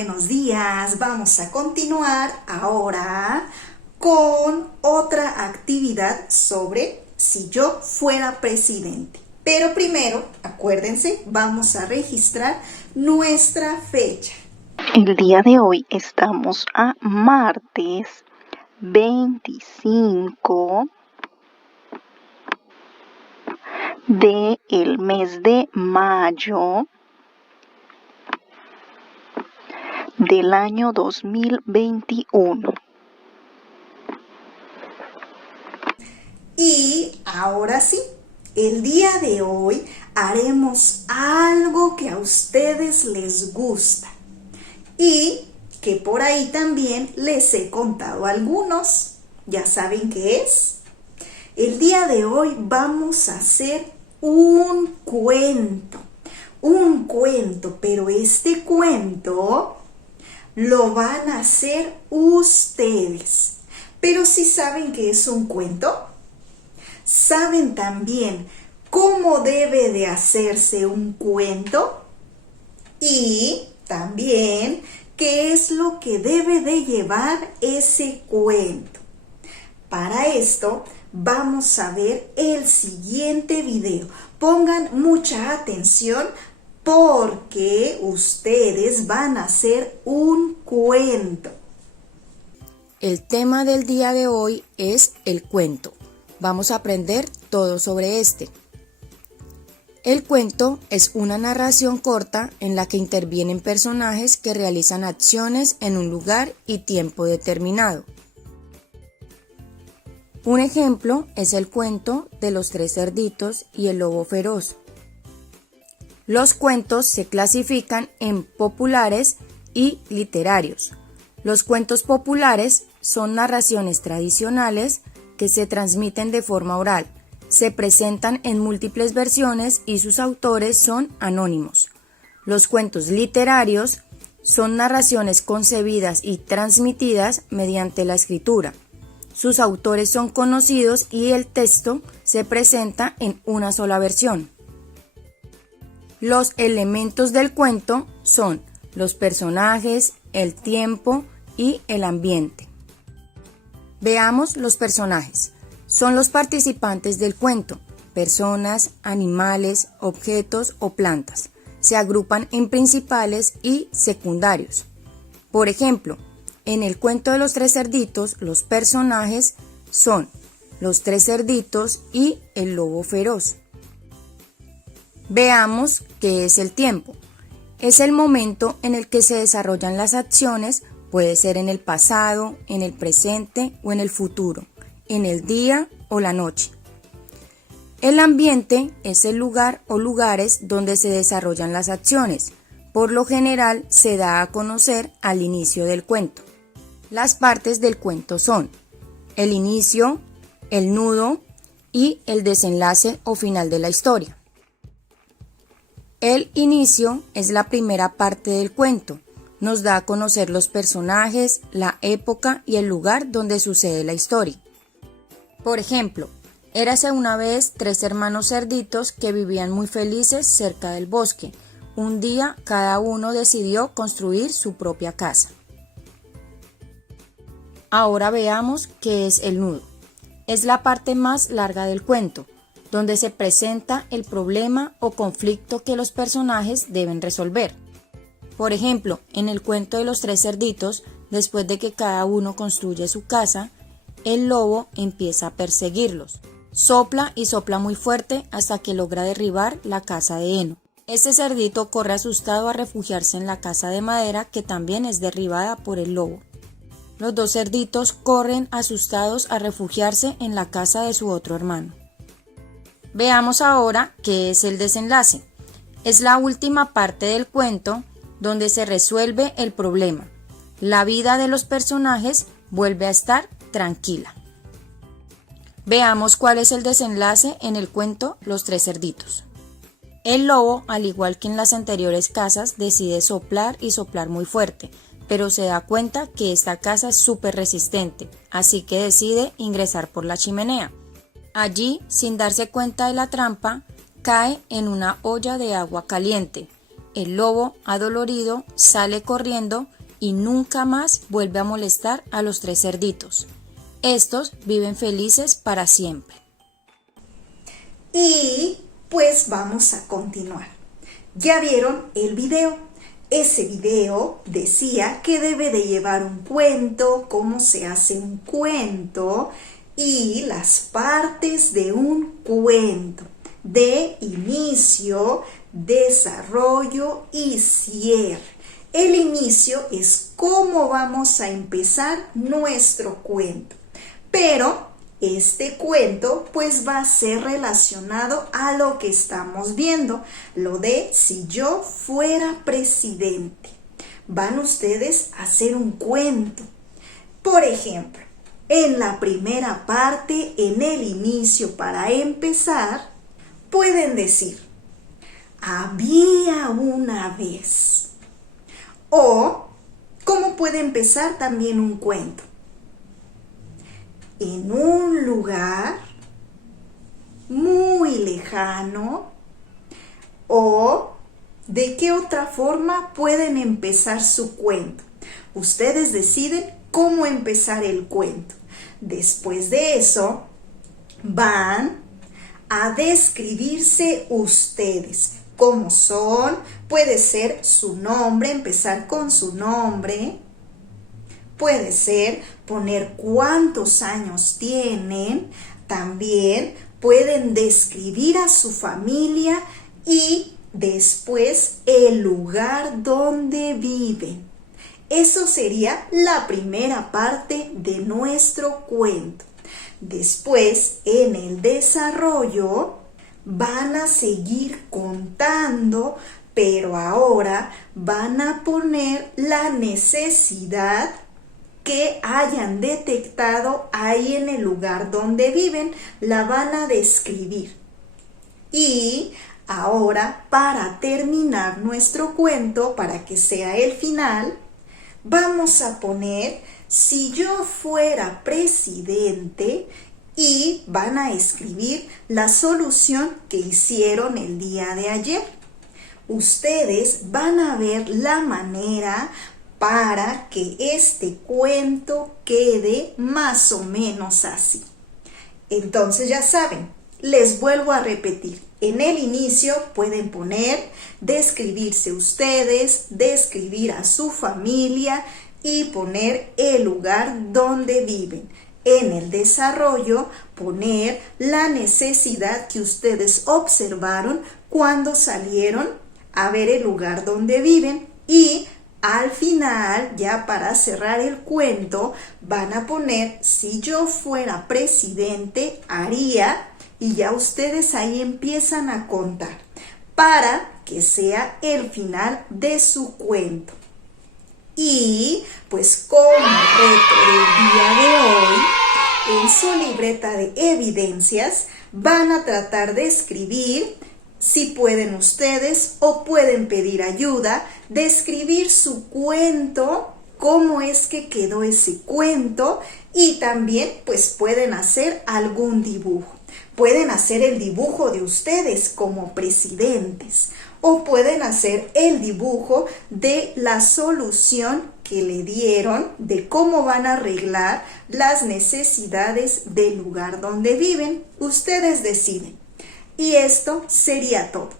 buenos días. Vamos a continuar ahora con otra actividad sobre si yo fuera presidente. Pero primero, acuérdense, vamos a registrar nuestra fecha. El día de hoy estamos a martes 25 del mes de mayo del año 2021. Y ahora sí, el día de hoy haremos algo que a ustedes les gusta y que por ahí también les he contado algunos. ¿Ya saben qué es? El día de hoy vamos a hacer un cuento, pero este cuento lo van a hacer ustedes. Pero si saben qué es un cuento, ¿saben también cómo debe de hacerse un cuento? Y también qué es lo que debe de llevar ese cuento. Para esto vamos a ver el siguiente video. Pongan mucha atención porque ustedes van a hacer un cuento. El tema del día de hoy es el cuento. Vamos a aprender todo sobre este. El cuento es una narración corta en la que intervienen personajes que realizan acciones en un lugar y tiempo determinado. Un ejemplo es el cuento de los tres cerditos y el lobo feroz. Los cuentos se clasifican en populares y literarios. Los cuentos populares son narraciones tradicionales que se transmiten de forma oral, se presentan en múltiples versiones y sus autores son anónimos. Los cuentos literarios son narraciones concebidas y transmitidas mediante la escritura. Sus autores son conocidos y el texto se presenta en una sola versión. Los elementos del cuento son los personajes, el tiempo y el ambiente. Veamos los personajes. Son los participantes del cuento, personas, animales, objetos o plantas. Se agrupan en principales y secundarios. Por ejemplo, en el cuento de los tres cerditos, los personajes son los tres cerditos y el lobo feroz. Veamos qué es el tiempo. Es el momento en el que se desarrollan las acciones, puede ser en el pasado, en el presente o en el futuro, en el día o la noche. El ambiente es el lugar o lugares donde se desarrollan las acciones. Por lo general se da a conocer al inicio del cuento. Las partes del cuento son el inicio, el nudo y el desenlace o final de la historia. El inicio es la primera parte del cuento. Nos da a conocer los personajes, la época y el lugar donde sucede la historia. Por ejemplo, érase una vez tres hermanos cerditos que vivían muy felices cerca del bosque. Un día cada uno decidió construir su propia casa. Ahora veamos qué es el nudo. Es la parte más larga del cuento, donde se presenta el problema o conflicto que los personajes deben resolver. Por ejemplo, en el cuento de los tres cerditos, después de que cada uno construye su casa, el lobo empieza a perseguirlos. Sopla y sopla muy fuerte hasta que logra derribar la casa de heno. Este cerdito corre asustado a refugiarse en la casa de madera que también es derribada por el lobo. Los dos cerditos corren asustados a refugiarse en la casa de su otro hermano. Veamos ahora qué es el desenlace. Es la última parte del cuento donde se resuelve el problema. La vida de los personajes vuelve a estar tranquila. Veamos cuál es el desenlace en el cuento Los tres cerditos. El lobo, al igual que en las anteriores casas, decide soplar y soplar muy fuerte, pero se da cuenta que esta casa es súper resistente, así que decide ingresar por la chimenea. Allí, sin darse cuenta de la trampa, cae en una olla de agua caliente el lobo, adolorido, sale corriendo y nunca más vuelve a molestar a los 3 cerditos. Estos viven felices para siempre. Y pues vamos a continuar. ¿Ya vieron el video? Ese video decía que debe de llevar un cuento, cómo se hace un cuento y las partes de un cuento, de inicio, desarrollo y cierre. El inicio es cómo vamos a empezar nuestro cuento, pero este cuento pues va a ser relacionado a lo que estamos viendo, lo de si yo fuera presidente. Van ustedes a hacer un cuento. Por ejemplo, en la primera parte, en el inicio para empezar, pueden decir, había una vez. O, ¿cómo puede empezar también un cuento? En un lugar muy lejano, o de qué otra forma pueden empezar su cuento. Ustedes deciden cómo empezar el cuento. Después de eso, van a describirse ustedes. ¿Cómo son? Puede ser su nombre, empezar con su nombre. Puede ser poner cuántos años tienen. También pueden describir a su familia y después el lugar donde viven. Eso sería la primera parte de nuestro cuento. Después, en el desarrollo, van a seguir contando, pero ahora van a poner la necesidad que hayan detectado ahí en el lugar donde viven, la van a describir. Y ahora, para terminar nuestro cuento, para que sea el final, vamos a poner si yo fuera presidente y van a escribir la solución que hicieron el día de ayer. Ustedes van a ver la manera para que este cuento quede más o menos así. Entonces ya saben, les vuelvo a repetir. En el inicio pueden poner, describirse ustedes, describir a su familia y poner el lugar donde viven. En el desarrollo, poner la necesidad que ustedes observaron cuando salieron a ver el lugar donde viven y al final, ya para cerrar el cuento, van a poner si yo fuera presidente haría y ya ustedes ahí empiezan a contar para que sea el final de su cuento. Y pues como reto del día de hoy, en su libreta de evidencias van a tratar de escribir, si pueden ustedes o pueden pedir ayuda, de escribir su cuento, cómo es que quedó ese cuento y también pues pueden hacer algún dibujo. Pueden hacer el dibujo de ustedes como presidentes o pueden hacer el dibujo de la solución que le dieron de cómo van a arreglar las necesidades del lugar donde viven. Ustedes deciden. Y esto sería todo.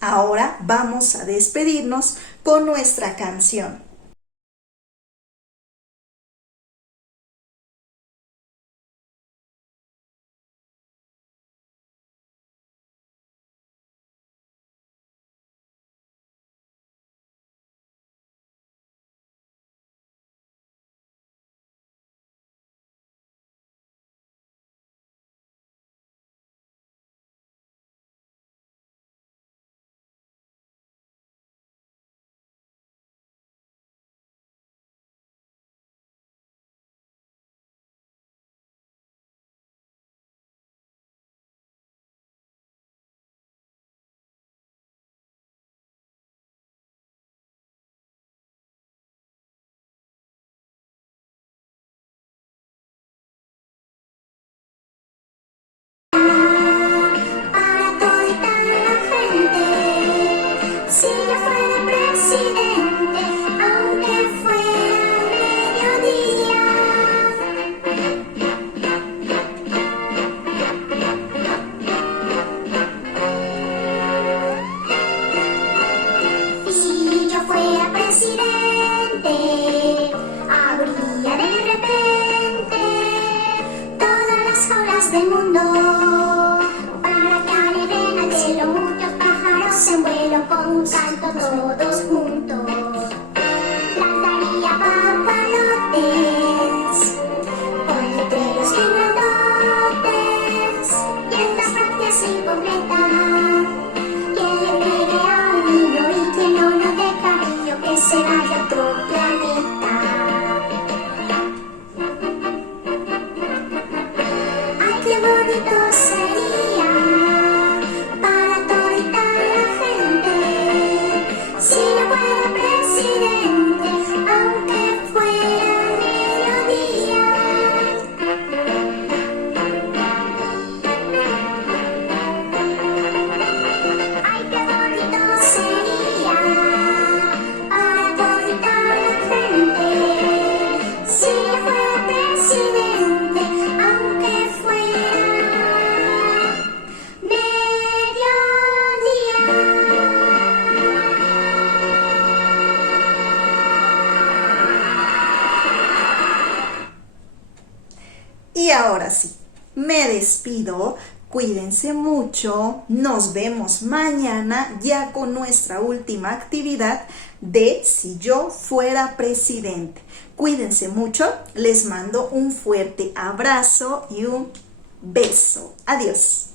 Ahora vamos a despedirnos con nuestra canción. para que aleven al cielo muchos pájaros en vuelo con un salto todos juntos. Lanzaría papalotes con letreros bien grandotes y esta frase así completa. Quien le pegue a un niño y quien no nos dé cariño, que se vaya a otro planeta. Ay, qué bonito sería para todita la gente si yo fuera presidente, aunque fuera mediodía. Ay, qué bonito sería para todita la gente si yo fuera presidente, aunque fuera mediodía. Y ahora sí, me despido. Cuídense mucho. Nos vemos mañana ya con nuestra última actividad de Si yo fuera presidente. Cuídense mucho. Les mando un fuerte abrazo y un beso. Adiós.